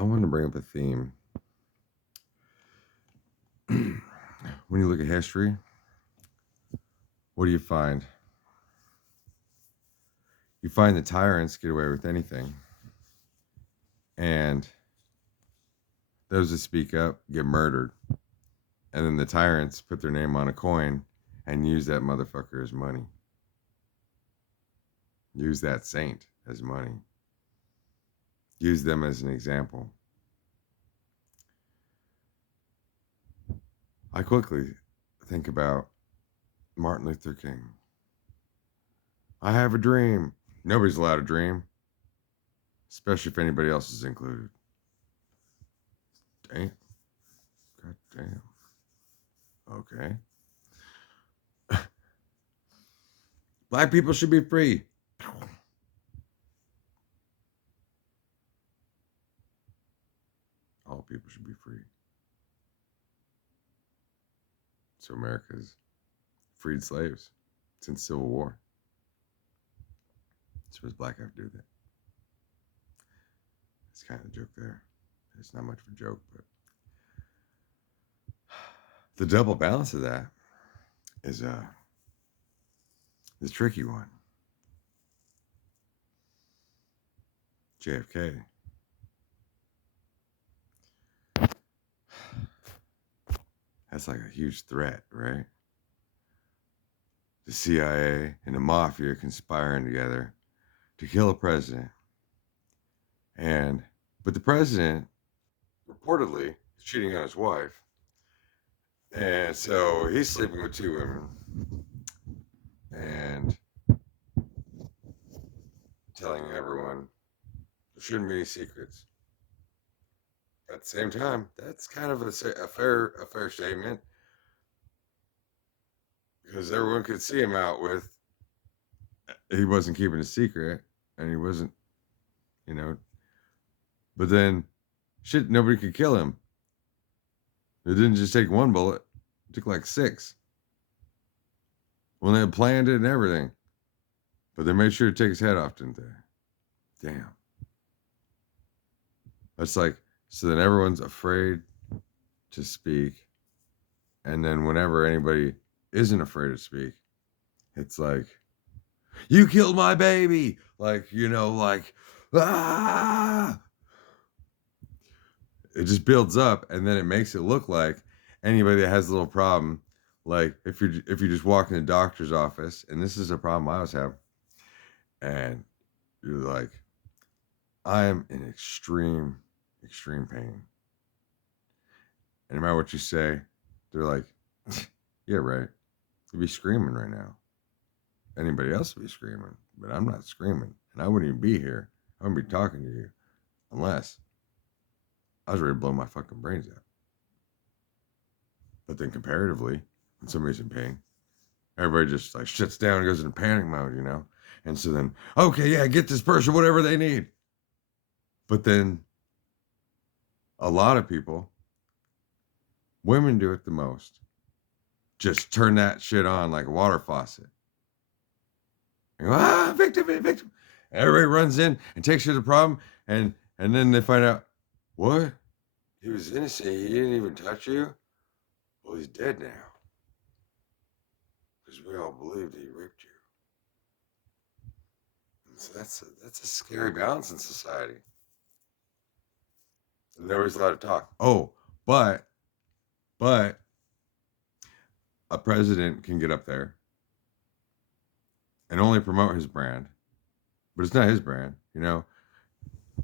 I wanted to bring up a theme. When you look at history, what do you find? You find the tyrants get away with anything, and those that speak up get murdered. And then the tyrants put their name on a coin and use that motherfucker as money. Use that saint as money. Use them as an example. I quickly think about Martin Luther King. I have a dream. Nobody's allowed to dream, especially if anybody else is included. Damn. God damn. Okay. Black people should be free. All people should be free. So America's freed slaves since Civil War. So does black have to do that? It's kind of a joke there. It's not much of a joke, but the double balance of that is the tricky one. JFK. That's like a huge threat, right? The CIA and the mafia conspiring together to kill a president. But the president reportedly is cheating on his wife. And so he's sleeping with two women. And telling everyone there shouldn't be any secrets. At the same time, that's kind of a fair statement, because everyone could see him out with, he wasn't keeping a secret, and he wasn't, but then shit, nobody could kill him. It didn't just take one bullet, it took like 6. Well, they had planned it and everything, but they made sure to take his head off, didn't they? Damn. That's like, so then everyone's afraid to speak. And then whenever anybody isn't afraid to speak, it's like, you killed my baby. Like, ah. It just builds up, and then it makes it look like anybody that has a little problem, like if you just walk in the doctor's office, and this is a problem I always have, and you're like, I am in extreme pain. And no matter what you say, they're like, yeah, right. You'd be screaming right now. Anybody else would be screaming, but I'm not screaming. And I wouldn't even be here. I wouldn't be talking to you unless I was ready to blow my fucking brains out. But then comparatively, when somebody's in pain, everybody just like shuts down and goes into panic mode, And so then, okay, yeah, get this person whatever they need. But then a lot of people, women do it the most. Just turn that shit on like a water faucet. And go, victim. Everybody runs in and takes care of the problem, and then they find out, what? He was innocent. He didn't even touch you? Well, he's dead now. Because we all believed he raped you. And so that's a scary balance in society. And there was a lot of talk. Oh, but a president can get up there and only promote his brand, but it's not his brand,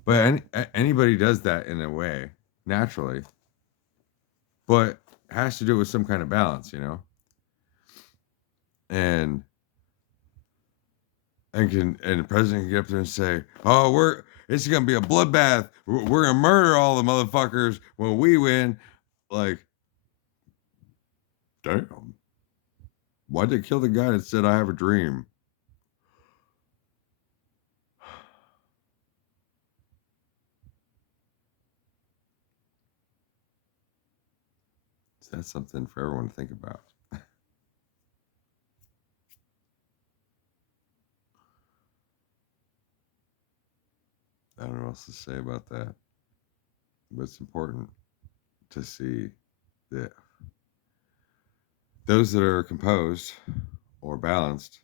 But anybody does that in a way, naturally, but has to do it with some kind of balance, And the president can get up there and say, "Oh, it's gonna be a bloodbath. We're gonna murder all the motherfuckers when we win." Like, damn, why'd they kill the guy that said, "I have a dream"? So that's something for everyone to think about. I don't know what else to say about that. But it's important to see that those that are composed or balanced,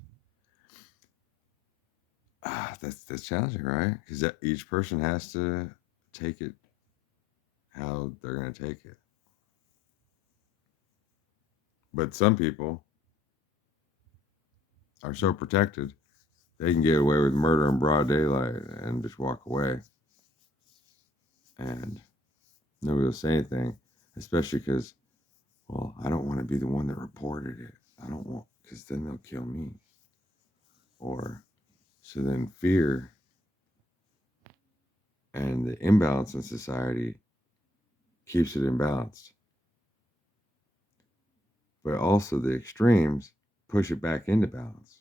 that's challenging, right? Because each person has to take it how they're going to take it. But some people are so protected, they can get away with murder in broad daylight and just walk away. And nobody will say anything, especially because, well, I don't want to be the one that reported it. I don't want, because then they'll kill me. Or, so then fear and the imbalance in society keeps it imbalanced. But also the extremes push it back into balance.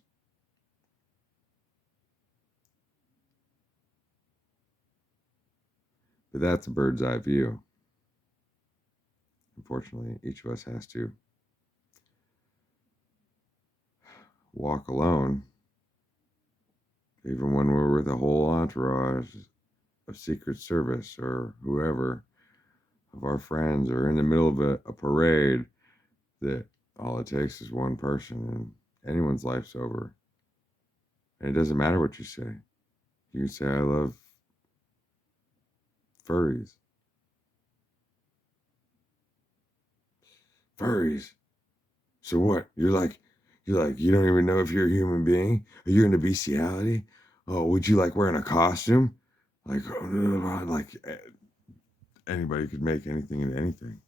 But that's a bird's eye view. Unfortunately, each of us has to walk alone, even when we're with a whole entourage of Secret Service or whoever of our friends, or in the middle of a parade, that all it takes is one person and anyone's life's over. And it doesn't matter what you say. You can say, I love furries. Furries. So what? You don't even know if you're a human being? Are you into bestiality? Oh, would you like wearing a costume? Like anybody could make anything into anything.